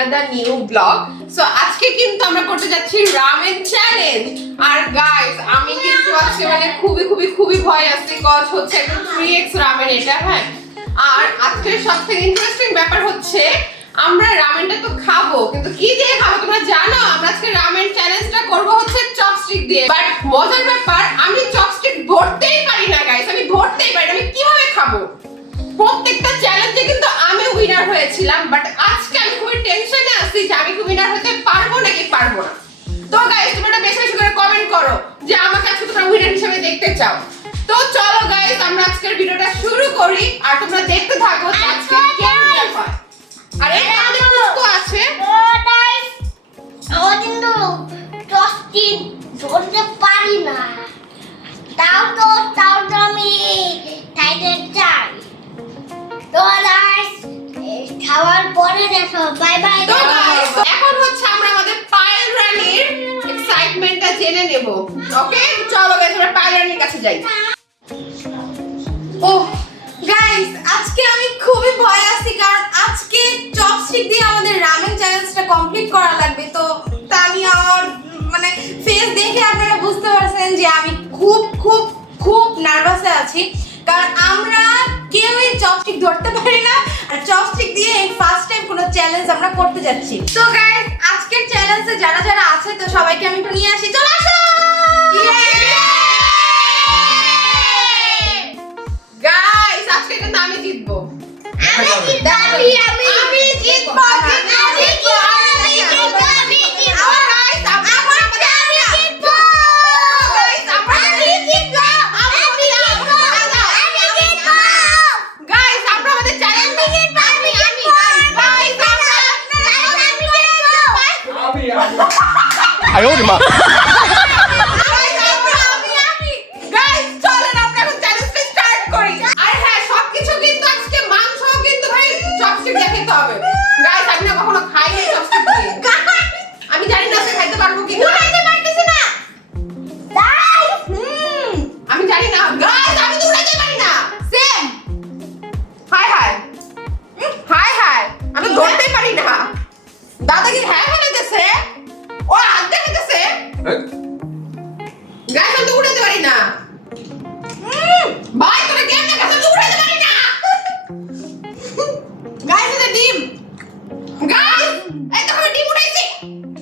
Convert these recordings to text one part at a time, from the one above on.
another new vlog. So আজকে কিন্তু আমরা করতে যাচ্ছি রামেন চ্যালেঞ্জ। আর গাইস আমি কিন্তু আজকে মানে খুবই ভয় আছে, কজ হচ্ছে একটা 3x রামেন এটা, হ্যাঁ। আর আজকের সবথেকে ইন্টারেস্টিং ব্যাপার হচ্ছে আমরা রামেনটা তো খাবো, কিন্তু কি দিয়ে খাবো তোমরা জানো? আমরা আজকে রামেন চ্যালেঞ্জটা করব হচ্ছে চপস্টিক দিয়ে। বাট মজার ব্যাপার আমি চপস্টিক ধরতেই পারি না গাইস, আমি ধরতেই পারি না, আমি কিভাবে খাবো? প্রত্যেকটা চ্যালেঞ্জে কিন্তু আমি উইনার হয়েছিলাম, বাট আজকে আমি খুবই টেনশনে আছি যে আমি কি উইনার হতে পারবো নাকি পারবো না। তো গাইস তোমরা বেশি করে কমেন্ট করো যে আমাকে আজকে তোমরা উইনার হিসেবে দেখতে চাও। তো চলো গাইস আমরা আজকের ভিডিওটা শুরু করি, আর তোমরা দেখতে থাকো আজকে কেমন হয়। আর এখানে আমাদের কুস্কো আছে। গাইস আমি কিন্তু চপস্টিক ধরতে পারি না, তাও আমি খাইতে চাই। তো গাইস খাওয়ার পরে দেখো, বাই বাই। তো গাইস এখন হচ্ছে আমরা আমাদের পায়েল রানীর এক্সাইটমেন্টটা জেনে নেব। ওকে চলো গাইস আমরা পায়েল রানীর কাছে যাই। ওহ গাইস আজকে আমি খুবই ভয় আছি, কারণ আজকে চপস্টিক দিয়ে আমাদের রামেন চ্যালেঞ্জটা কমপ্লিট করা লাগবে। তো আমি আমার মানে ফেস দেখে আপনারা বুঝতে পারছেন যে আমি খুব নার্ভাসে আছি, কারণ আমরা কেউই চপস্টিক ধরতে পারি না, আর চপস্টিক দিয়ে এই ফার্স্ট টাইম কোনো চ্যালেঞ্জ আমরা করতে যাচ্ছি। তো গাইস আজকের চ্যালেঞ্জে যারা আছে তো সবাইকে আমি একটু নিয়ে আসি, চলে আসো। গাইস আজকে কিন্তু আমি জিতবো। আমি জিতবো।哎呦我的妈！ আমি জানি না সে খাইতে পারবো কি না, আমি জানি না গাইস, আমি তো উড়াইতে পারি না। সেম হাই আমি ধরতেই পারি না। দাদা কি হ্যাঁ বানাইতেছে, ও হাত দেখাইতেছে। গাইস আমি তো উড়াইতে পারি না। ভাই তোরা কেমনে খাচ্ছ? তো উড়াইতে পারি না। গাইস এটা ডিম। গাইস এই তো আমি ডিম উড়াইছি।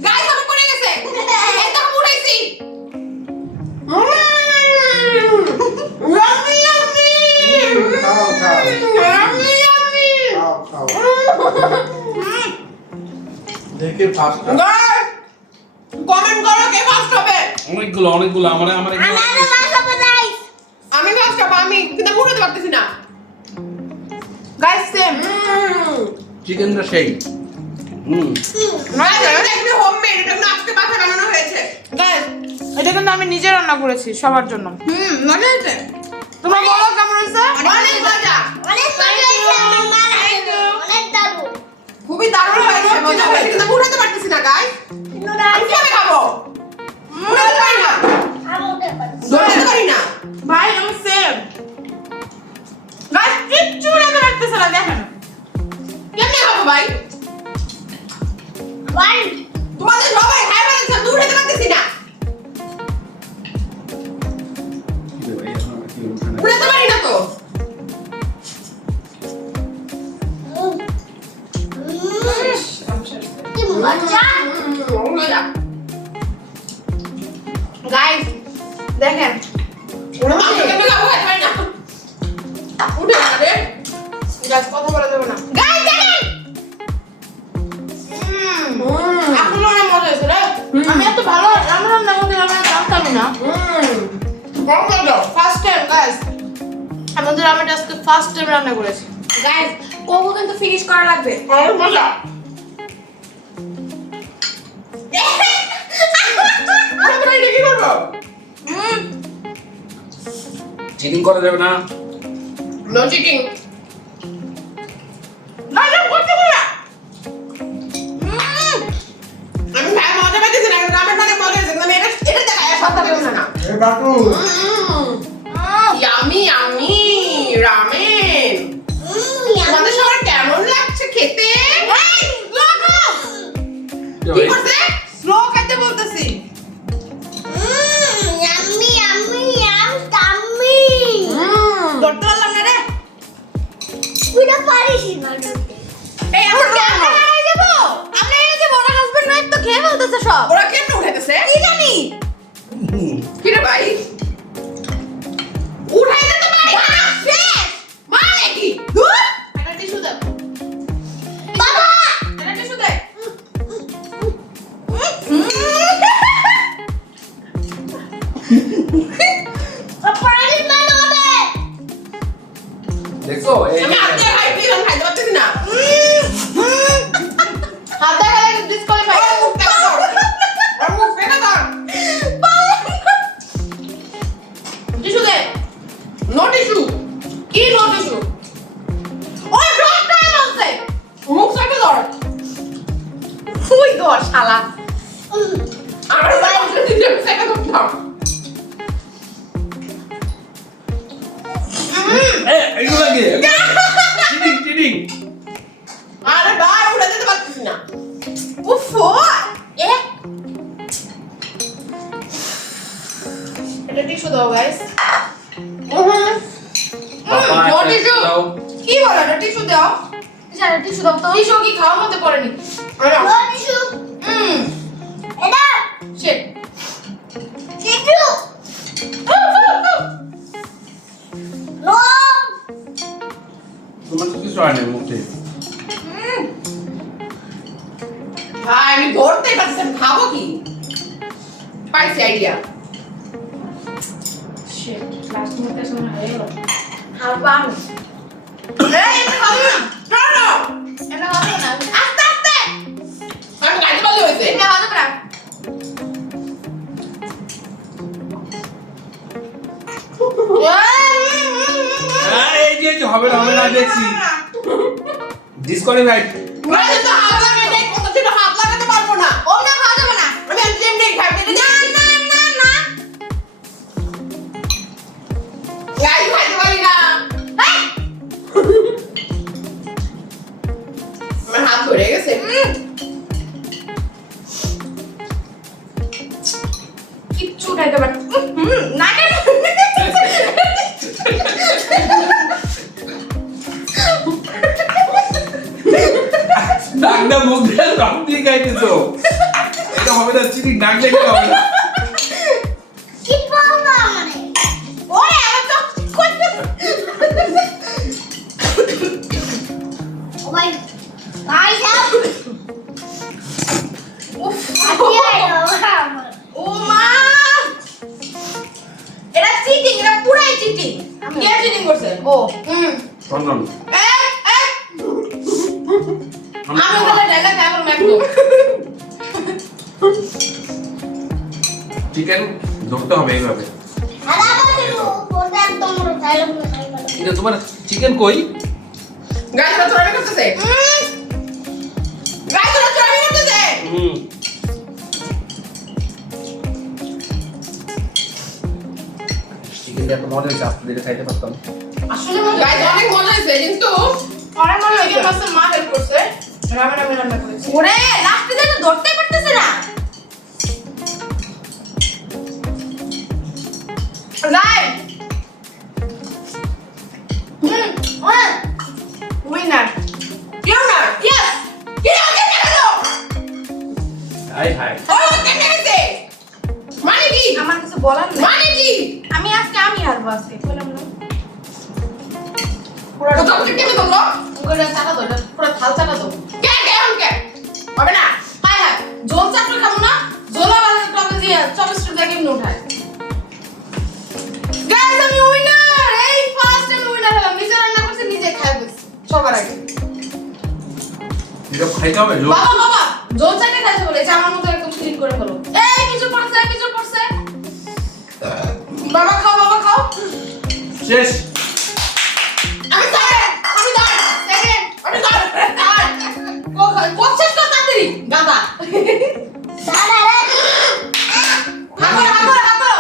গাইস আমি পড়ে গেছে, এই তো আমি উড়াইছি। দেখে ফার্স্ট কমেন্ট করো কে ফার্স্ট হবে। অনেকগুলো আমার আমি ফার্স্ট হব, আমি কিন্তু উড়াতে পারতেছি না। গাইস সেম চিকেনটা সেই না এটা একটু হোমমেড, এটা না আজকে বাসায় বানানো হয়েছে। গাইস এটা কিন্তু আমি নিজে রান্না করেছি সবার জন্য। মজা হয়েছে। তোমরা বলো কেমন হয়েছে? অনেক মজা, অনেক দারুণ। খুবই দারুণ হয়েছে, মজা হয়েছে, কিন্তু উড়াতে পারতেছি না গাইস। আমি কিভাবে খাবো? উড়াতে পারি না, ধরতে পারি না। ভাই আমি সেম। গাইস কিচ্ছু রান্না করতেছ না, দেখেন কেমনে খাবো ভাই? তোমাদের সবাই খাই বলেছে, আমি উড়াতে পারতেছি না, উড়াতে পারি না তো। গাইস দেখেন ওরা মাংস কেমনে খাবো, খাইতে পারি না। উঠে না রে গাইস, কথা বলা যাবে না। গাইস দেখেন আসলে অনেক মজা হয়েছে রে। আমি এত ভালো রান্না করতে আমি জানতামই না। বড় মজা। ফার্স্ট টাইম গাইস আমাদের আমি আজকে ফার্স্ট টাইম রান্না করেছি। গাইস কোকো কিন্তু ফিনিশ করা লাগবে। অনেক মজা। আমরা এটা কি করবো? চিটিং করা যাবে না। No cheating. আমি ভাই মজা পাইতেছি না, কিন্তু রামের মানে মজা হয়েছে, কিন্তু আমি এটা দেখায় সত্তা পেলাম না। Yummy ramen. তোমাদের সবার কেমন লাগছে খেতে? করতে কি হয় করছে? স্লো খাইতে বলতেছি। ইয়াম্মি ইয়াম্মি ইয়াম টাম্মি ধরতে পারলাম না রে। পুরো পারিস না এই আমরা হারাই যাব। আমরা এই যে বড় হাজবেন্ড ওয়াইফ তো খেয়ে ফেলতেছে সব। ওরা কেমনে উঠাইতেছে? কি জানি? কি রে ভাই? উঠাইতে তো পারি না। শেষ। মানে কি? ধুর। একটা টিস্যু দাও। বাবা একটা টিস্যু দে। পারিস না হবে দেখছো এই আমি হাত দিয়ে খাই দিলাম, খাইতে পারতেছি না। হাত দেখালে ডিসকোয়ালিফাই। ওর মুখ ফেলে দাও। ওর মুখ ফেলে দাও। টিস্যু দে। No tissue. কি নো টিস্যু? ওই ড্রপটা বলছে। মুখ সামনে ধর। ফুই ধর শালা। আমার বাড়িতে দিতে সেটা করতাম। এইগুলো কি চিটিং চিটিং আরে ভাই উঠাতে তো পারতেছি না। উফ এ এটা টিস্যু দাও গাইস। বাবা নো একটা টিস্যু। দাও। কি বলো এটা টিস্যু দাও। এটা টিস্যু দাও তো। টিস্যু কি খাওয়ার মধ্যে পড়েনি? আরে টিস্যু এটা শিট। টিস্যু নো তোমার তো কিছু হয় না মুখে ভাই আমি ধরতে পারছি না, খাবো কি? পাইছি আইডিয়া। শিট লাস্ট মুহূর্তে সময় হয়ে গেল। হালকা আমি। এই খাবো না। না না এটা হবে না। আস্তে আস্তে। আমি খাইতে পারলে হয়েছে। এটা হবে না। এই যে হবে না দেখছি ডিসকোয়ালিফাইড ভাই তো হাত লাগাই দেখ, কত ছিল হাত লাগাতে পারবো না। ও না খাওয়া যাবে না। আমি এমনি খাইতে দিই। না। গাই খাইতে পারি না। এই আমার হাত ধরে গেছে। কিচ্ছু উঠাইতে পার। না কেন? নাকটা মুখ দিয়ে রং দিয়ে খাইতেছো এটা হবে না চিটিং নাক দেখলে হবে না কি পাওয়া মানে ওরে আমার তো কইতে। ও ভাই ভাই হেল্প উফ আইয়া ও মা এটা চিটিং, এটা পুরাই চিটিং। কে চিটিং করছে? ও চন্দন আমি ওগুলো জায়গা খাবো একদম। চিকেন ধরতে হবে এইভাবে আলা বলি ওটা একদম ডায়লগ নাই বলো এটা তোমার চিকেন কই গাই তোরা চড়াই করতেছে। গাই তোরা চড়াই করতেছে। চিকেনটা এত মজা হয়েছে আস্তে ধীরে খাইতে পারতাম আসলে মনে গাই অনেক মজা হয়েছে কিন্তু অনেক মনে হয় মাসের মা হেল্প করছে। রান্না করেছে। ওরে লাস্টে যেন ধরতেই পারতেছে না। রাইট। উইনার। কেউ না। ইয়েস। কি আগে কেন? হাই হাই ও কেন গেছে? মানে কি? আমার কিছু বলার নেই। মানে কি? আমি হারবো আজকে। বললাম না। পুরো ও তো কেমনে তোমরা? পুরো চাকা দাও, পুরো থাল চাকা দাও। কে কে? হবে না। হায় হায়, জোল চাকরি খাবো না। জোলা বাজার টবে দিয়ে চব্বিশ টাকা কেমন উঠায়। গাইস আমি উইনার। এই ফার্স্ট আমি উইনার হলাম। নিজে রান্না করছি, নিজে খাই বসছি সবার আগে। এটা খাইতে হবে জোর বাবা জোল চাকরি খাইছে বলে এটা আমার মতো একদম ক্লিন করে ফেলো। এই কিছু পড়ছে। বাবা খাও। শেষ আমি সেকেন্ড। আমি দাঁড়। সেকেন্ড। আমি দাঁড়। কোচেস তো তাড়াতাড়ি গাদা। দাদা রে হাগো।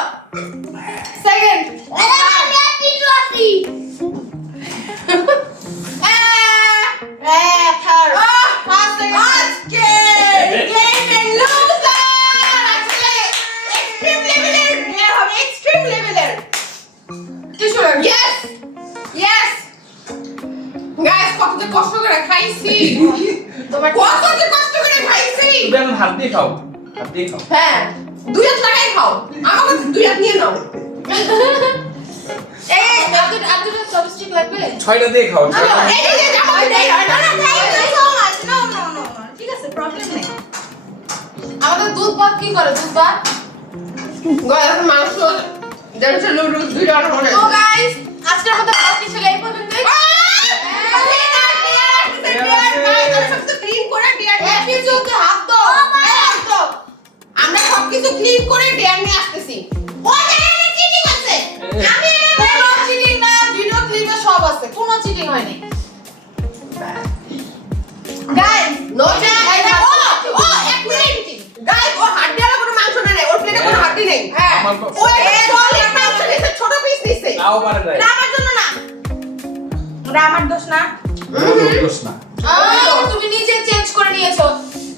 সেকেন্ড। আরে আমি টিস্যু আছি থার্ড। First second. আজকে গেম ইয়েস ইয়েস গাইস কত যে কষ্ট করে খাইছি তোমার কত যে কষ্ট করে খাইছি তুমি এখন হাত দিয়ে খাও হাত দিয়ে খাও হ্যাঁ দুই হাত লাগাই খাও আমাকে দুই হাত নিয়ে নাও এই আদুটা চপস্টিক লাগবে? 6টা দিয়ে খাও না, না, এই যে যাবো ঠিক আছে, প্রবলেম নেই। আমাদের দুধ ভাত কি করে? দুধ ভাত গাইস মাংস দেড়শো লুডু দুই রান্না করে তো গাইস আজকের মতো ব্লগ কি ছিল এই পর্যন্তই। আমরা সবকিছু ক্লিন করে ডেয়ার নিয়ে আসতেছি আমি কোনো চিটিং না, ভিডিও ক্লিপে সব আছে, কোনো চিটিং হয়নি। গাইস আমার তো- ছোট পিস নিছে তাও পারে নাই আমার জন্য না, ওটা আমার দোষ না। দোষ না তুমি নিজে চেঞ্জ করে নিয়েছো,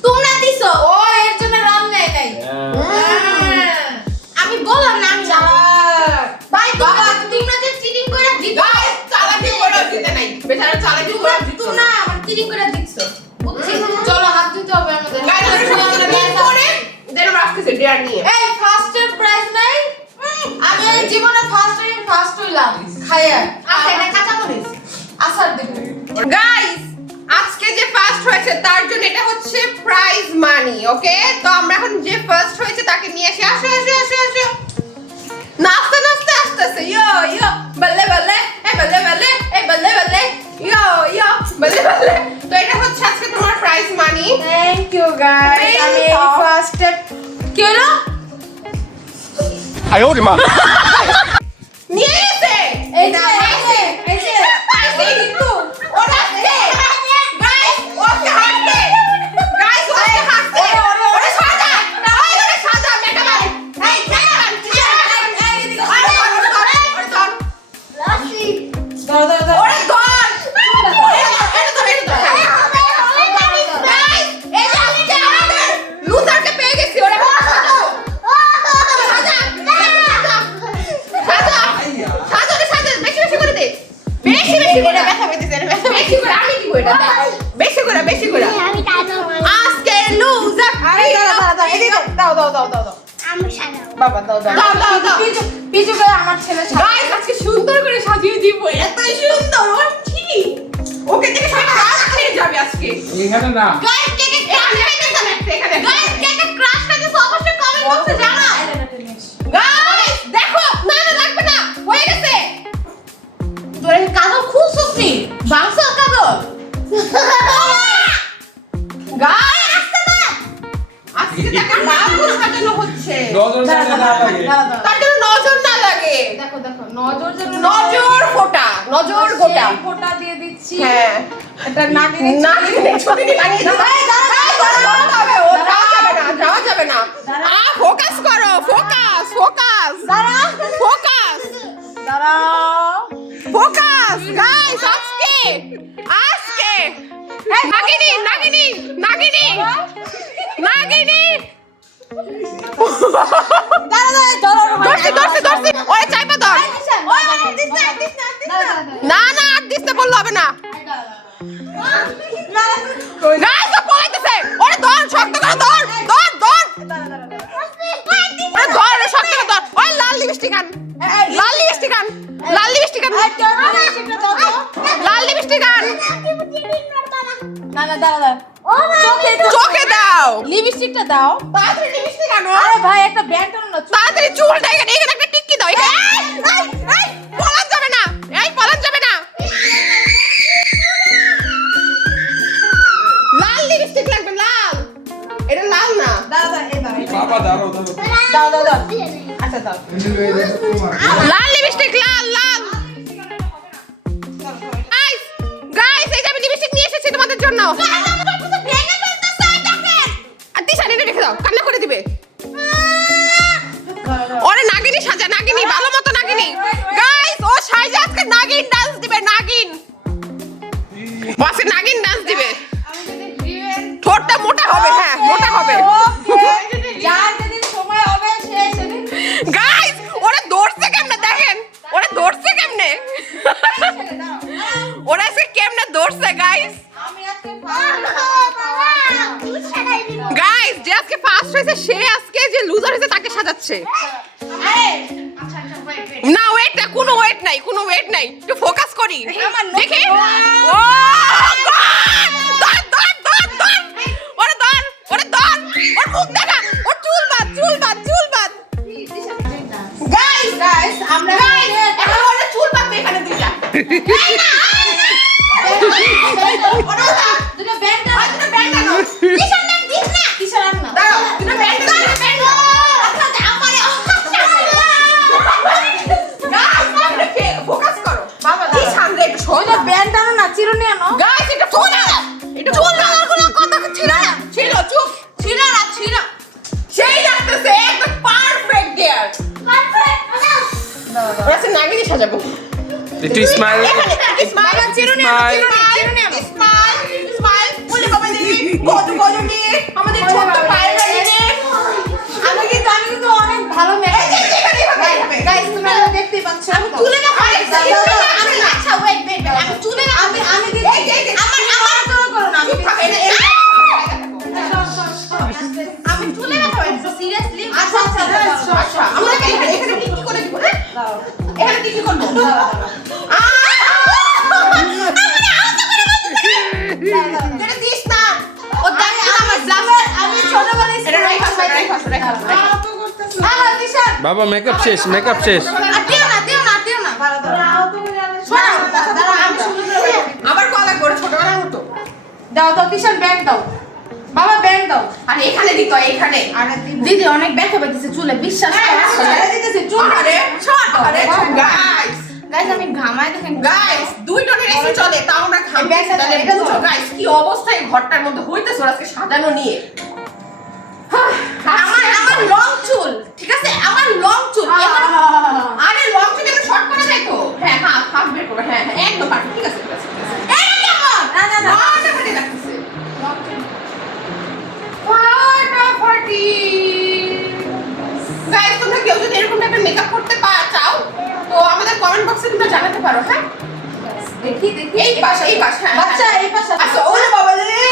তোমরা দিছো, ও এর জন্য রাম নেয় নাই। আমি বললাম না আমি ভাই বাবা তোমরা যে চিটিং করে দিছো, চালাকি করে দিতে নাই বেচারা চালাকি করে দিত তোমরা আমার চিটিং করে দিছো, বুঝছি। চলো হাত ধুতে হবে আমাদের। এই ফার্স্টের প্রাইজ নাই, আমি এই জীবনে ফার্স্ট হইলাম খাইয়া। আচ্ছা এটা কাঁচা মরিচ আসার দেব। গাইস আজকে যে ফার্স্ট হয়েছে তার জন্য এটা হচ্ছে প্রাইজ মানি ওকে তো আমরা এখন যে ফার্স্ট হয়েছে তাকে নিয়ে আসি আসো আসো আসো আসো নাচতে নাচতে আসতেছে ইয়ো ইয়ো বল্লে বল্লে এই বল্লে বল্লে এই বল্লে বল্লে ইয়ো ইয়ো বল্লে বল্লে তো এটা হচ্ছে আজকে তোমার prize money thank you guys, আমি এই ফার্স্ট স্টেপ কি হলো? নিয়ে এসে এই যে এই যে পাইছি কিন্তু ওরা আছে গাইস ওকে হাঁটতে গাইস ওকে হাঁটতে ওরে সাজা ওই ওরে সাজা মেকআপ এই দাও দাও দাও। ওরে ধর এটা ধর গাইস এই যে আজকে আমাদের লুজারকে পেয়ে গেছি ওরে সাজা সাজা সাজা সাজা বেশি বেশি করে দে বেশি বেশি করে ব্যথা পেতেছে বেশি করে আমি কি কইরা বেশি করে আমি টানো আজকে লুজার আরে দাও দাও দাও এদিকে দাও দাও দাও দাও দাও আমি সাজাও বাবা দাও দাও দাও, দাও, দাও। পিছু পিছু করে আমার ছেলে সাজা। গাইস আজকে সুন্দর করে সাজিয়ে দিব এত সুন্দর ও ঠিক ওকে দেখে সবাই হাত ছেড়ে যাবে আজকে এখানে না গাইস কে কে ক্রাশ খাইতেছেন এখানে গাইস কে কে ক্রাশ খাইতেছে অবশ্যই কমেন্ট বক্সে জানাও গাইস দেখো না না লাগবে না হয়ে গেছে তোর এই কাদল খুলছস নি বাংসা কাদল গাইস আজকে দেখো লাভ সাজানো হচ্ছে নজর না লাগে তার জন্য নজর না লাগে দেখো দেখো নজর যেন নজর ফোটা নজর গোটা ফোঁটা দিয়ে দিচ্ছি। হ্যাঁ এটা নাকে না ছবি লাগিয়ে দাও ও যাওয়া যাবে না ফোকাস করো ফোকাস ফোকাস ফোকাস দাঁড়াও। ফোকাস গাইস আজকে আজকে নাগিনি নাগিনি নাগিনি নাগিনি ধরছি ধরছি ধরছি ওরে চাইপা ধর না না আর দিতে বললে হবে না গাইস ও পলাইতেছে ওরে ধর শক্ত করে ধর ধর ধর ওরে ধর ওরে শক্ত করে ধর ওই লাল লিপস্টিক আন লাল লিপস্টিক আন লাল লিপস্টিক আন লাল লিপস্টিক আন না না দাও দাও। চোখে দাও লিপস্টিকটা দাও। তাড়াতাড়ি লিপস্টিক আনো আরে ভাই একটা ব্যান্ড আনো না। তাড়াতাড়ি চুলটা এখানে এখানে একটা টিক্কি দাও এখানে এই পলান যাবে না এই পলান যাবে না লাল লিপস্টিক লাগবে লাল এটা লাল না দাও দাও এই দাও বাবা দাঁড়াও দাও দাও দাও। আচ্ছা দাও। লাল লিপস্টিক লাল লাল গাইস গাইস এই যে আমি লিপস্টিক নিয়ে এসেছি তোমাদের জন্য আর তিশা এটা রেখে দাও কান্না করে দিবে ওরে নাগিনী সাজা নাগিনী ভালো মতো নাগিনী গাইস ও সাজা আজকে নাগিন ডান্স দিবে নাগিন বসে নাগিন ডান্স দিবে ঠোঁটটা মোটা হবে হ্যাঁ মোটা হবে যার যেদিন সময় হবে সে সেদিন গাইস ওরে দৌড়ছে কেমনে দেখেন ওরে দৌড়ছে কেমনে যাচ্ছে। আরে আচ্ছা আচ্ছা wait, wait। না ওয়েট না, কোনো ওয়েট নাই, কোনো ওয়েট নাই, একটু ফোকাস করি আমার দেখি। নতুন ও ধর ধর ধর ধর, ওরে ধর, ওরে ধর, ওর মুখ দেখা, ওর চুল বাঁধ, চুল বাঁধ, চুল বাঁধ। গাইস আমরা এখন ওরে চুল বাঁধবে এখানে দুইটা। দুটো ব্যান্ড আর দুটো ব্যান্ড আনো। কিসের নাম দিস না কিসের নাম না দাঁড়াও, দুটো ব্যান্ড আনো, দুটো ব্যান্ড আনো। আচ্ছা আমারে ফোকাস করো বাবা, কি সামনে একটু ওই যে ব্যান্ড আনো না চিরুনি আনো গাইস এটা ফোন না, এটা চুল না, কোনো কথা ছিল না, ছিল চুপ, ছিল না ছিল সেই লাগতেছে একদম পারফেক্ট দেয়ার। ওরা সে নাগিনি সাজাবো। একটু স্মাইল এখানে স্মাইল, চিরুনি আনো, চিরুনি আনো, স্মাইল, স্মাইল, বলে বাবা দিদি, কত বলো নি আমাদের ছোট্ট পায়রা দিদি। আমি কিন্তু অনেক ভালো গাইস তোমরা দেখতেই পাচ্ছ আমি তুলে না পারি, আমি আচ্ছা ওয়েট ওয়েট আমি চুলে না আমি এই যে, এই যে, আমার তো করো না আমি চুপ থাকো, এটা আমি চুলে না পারি সিরিয়াসলি আচ্ছা আচ্ছা আচ্ছা আমরা এখানে এখানে কি করে দিব হ্যাঁ এখানে কি করব এটা দিস না ও দেখো আমার ব্লাফার আমি ছোটবেলায় এটা রাইট আছে রাইট আছে রাইট আছে হ্যালো দিশান বাবা মেকআপ শেষ মেকআপ শেষ দিও না শোনো দাঁড়াও আমি শুরু করে আবার কলা করে ছোটবেলার মতো দাও দাও দিশান ব্যান্ড দাও বাবা ব্যান্ড দাও আর এখানে দিত এখানে আরে দিদি অনেক ব্যথা পাইতেছে চুলে বিশ্বাস করো ছেড়ে দিতেছে চুল আরে আরে গাইস গাইস আমি ঘামায় দেখেন গাইস দুই টনের এসি চলে তাও আমরা ঘামতেছি তাহলে বুঝো গাইস কি অবস্থা এই ঘরটার মধ্যে হইতেছে ওরা আজকে সাজানো নিয়ে আমার লং চুল ঠিক আছে আমার লং চুল আরে লং চুল একটু শর্ট করা যায় তো হ্যাঁ হাফ হাফ বের করো হ্যাঁ হ্যাঁ একদম পারফেক্ট ঠিক আছে ঠিক আছে এটা কেমন না না না ফাটাফাটি লাগতেছে ফাটাফাটি গাইস তোমরা কেউ যদি এরকম টাইপের মেকআপ করতে চাও তো আমাদের কমেন্ট বক্সে তোমরা জানাতে পারো হ্যাঁ দেখি এই পাশ হ্যাঁ বাচ্চা এই পাশে আচ্ছা ওরে বাবা রে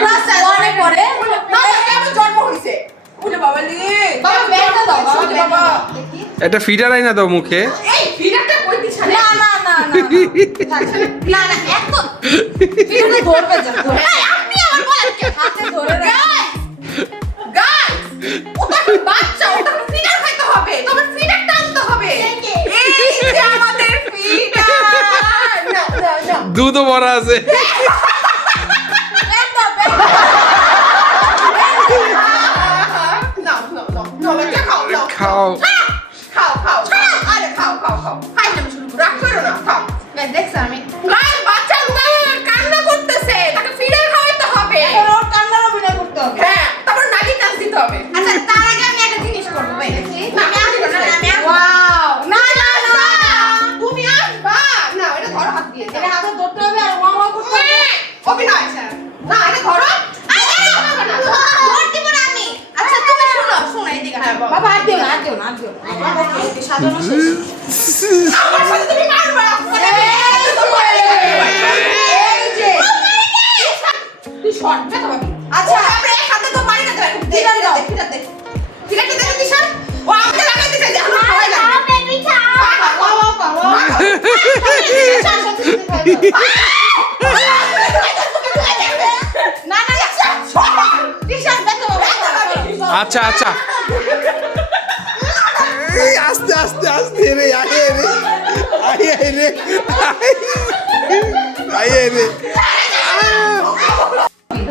ক্লাস 1 এ পড়ে বাবা কেমন জন্ম হইছে ওরে বাবা রে বাবা ব্যান্ডটা দাও বাবা ওরে বাবা দেখি এটা ফিটার আইনা দাও মুখে এই ফিডারটা কই দিছালে না না না না না না এত ফিরে ধরবে যা এই আপনি আমার বলেন হাতে ধরে গাইস ওটা কি বাচ্চা ওটা ফিডার খাইতে হবে তবে ফিডার টানতে হবে এই যে আমাদের ফিডার না না না দুধও ভরা আছে No, no, no, no, বাচ্চা খাও, খাও, খাও খাও, খাও, আরে খাও, খাও, খাও, খাই না শুরু রাগ করো না, খাও। দেখছ আমি গাইস বাচ্চা কান্না করতেছে, তাকে ফিডার খাওয়াইতে হবে। ওর কান্নার অভিনয় করতে হবে হ্যাঁ, তারপর নাকি টান দিতে হবে। আচ্ছা তার আগে আমি একটা জিনিস করব ভাই দেখি না, আমি আসবো না আমি আসবো ওয়াও, না, না, না, তুমি আসবা। না, এটা ধরো হাত দিয়ে। এটা হাতে ধরতে হবে আর ওয়া ওয়া করতে হবে অভিনয়। না, এটা ধরো। ধর দিব না আমি আচ্ছা তুমি শুনো শুনো এদিকে হ্যাঁ, বলো। বাবা আর দিও না সাজানো শেষ আমার সাথে তুমি মারবা। এই যে তুই শর্ট ব্যথা পাবি। আচ্ছা। আমরা এক হাতে তো পারি না। ফিডার দাও। ফিডার দে। ফিডারটা দে দিশান। ও আমাকে লাগাইতে চাই, এখন খাওয়াই লাগে। না না টিশার্ট দেখো আচ্ছা আচ্ছা এই আস্তে আস্তে আস্তে রে আয়ে রে আয়ে রে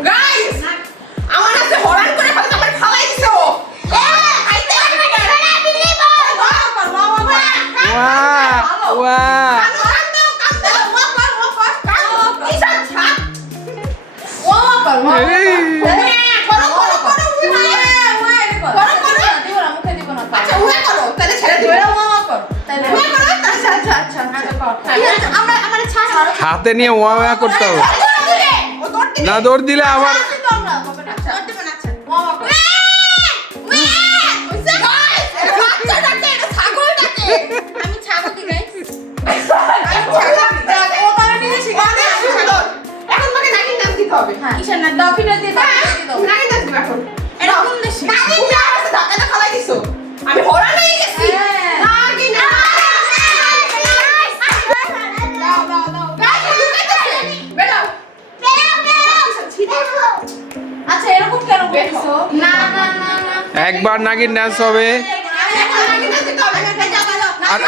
গাইস আমার কাছে হরান করে ফেলতে আমার খালাই দিছো। আইতে পারবে না। ওয়া ওয়া হাতে নিয়ে ওয়া ওয়া করতে হবে না দৌড় দিলে আবার আমি ছাগল দিই গাইস এখন তোমাকে নাকি নাম দিতে হবে। হ্যাঁ কিসের না দাও ফিটা দিয়ে দাও নাকি নাম দিবে এখন। এরকম দেশি তুমি আমার সাথে ধাক্কাটা খালাই দিছো। আমি হরান হয়ে গেছি। হ্যাঁ। নাগিন, দাও দাও দাও। গাইস লুকাইতেছে। বেরাও। আচ্ছা এরকম কেন করছো? না না না না একবার নাগিন ডান্স হবে। নাগিন আছে তো হবে। আর-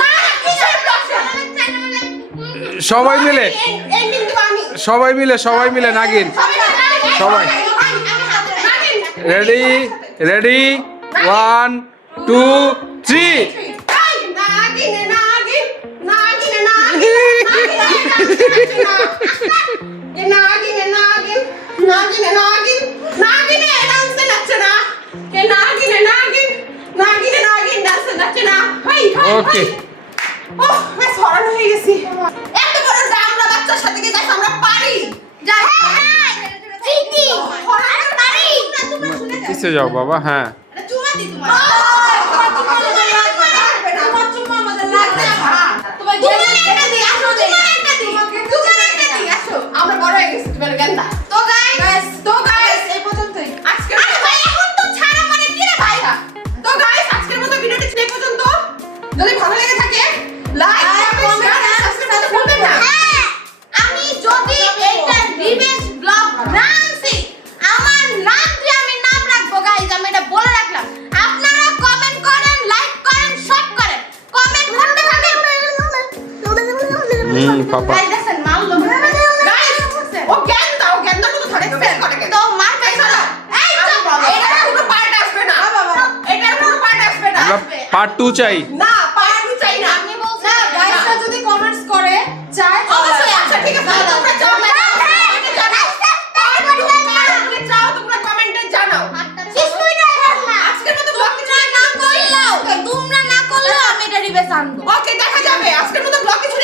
না, কিসের ব্লক? সবাই মিলে এন্ডিং দিব আমি। সবাই মিলে নাগিন। সবাই। রেডি রেডি 1 2 3 নাগিন নাগিন নাগিন নাগিন নাগিন নাগিন নাগিন নাগিন নাগিন ডান্সে নাচছে না কে নাগিন নাগিন নাগিন নাগিন ডান্সে নাচছে না হাই হাই Okay. ওহ বেশ হরান হয়ে গেছি এত বড় আমরা বাচ্চার সাথে কি গাইস আমরা পারি যাই চিটি হরান পারি কিসে যাও বাবা? হ্যাঁ চুমা দি তোমার তোমার চুমা আমাদের লাগবে না তোমার একটা দি আসো দে একটা দি তোমার একটা দি আসো আমরা বড় হয়ে গেছি তুমি গেন্দা তো গাইস এই পর্যন্তই আজকে ভাই এখন তো ছাড়া মানে কি রে ভাই তো গাইস আজকের মতো ভিডিওটি ছিল এই পর্যন্ত যদি ভালো লেগে থাকে লাইক কমেন্ট শেয়ার সাবস্ক্রাইব করতে ভুলবেন না হ্যাঁ আমি যদি এইটা রিভেঞ্জ ব্লগ না আনছি আমার নাম দিয়ে আমি নাম রাখবো গাইস আমি এটা বলে রাখলাম আপনারা কমেন্ট করেন লাইক করেন সব করেন কমেন্ট করতে থাকেন পাপা গাইস দেখেন মাল লোক গাইস ও গেন্দা তো ধরে স্পেস করে কেন তো মার খাইছো এই চুপ এটার কোনো পার্ট আসবে না এটার কোনো পার্ট আসবে না আমরা পার্ট 2 চাই। না পার্ট চাই না আপনি বলছেন না গাইসরা যদি কমেন্টস করে চাই অবশ্যই আচ্ছা ঠিক আছে তোমরা চাও না চাও তোমরা কমেন্টে জানাও আজকের মতো ব্লগ কিছু না করলেও তোমরা না করলেও আমি এটা রিভেঞ্জ আনবো ওকে দেখা যাবে আজকের মতো ব্লগ কিছু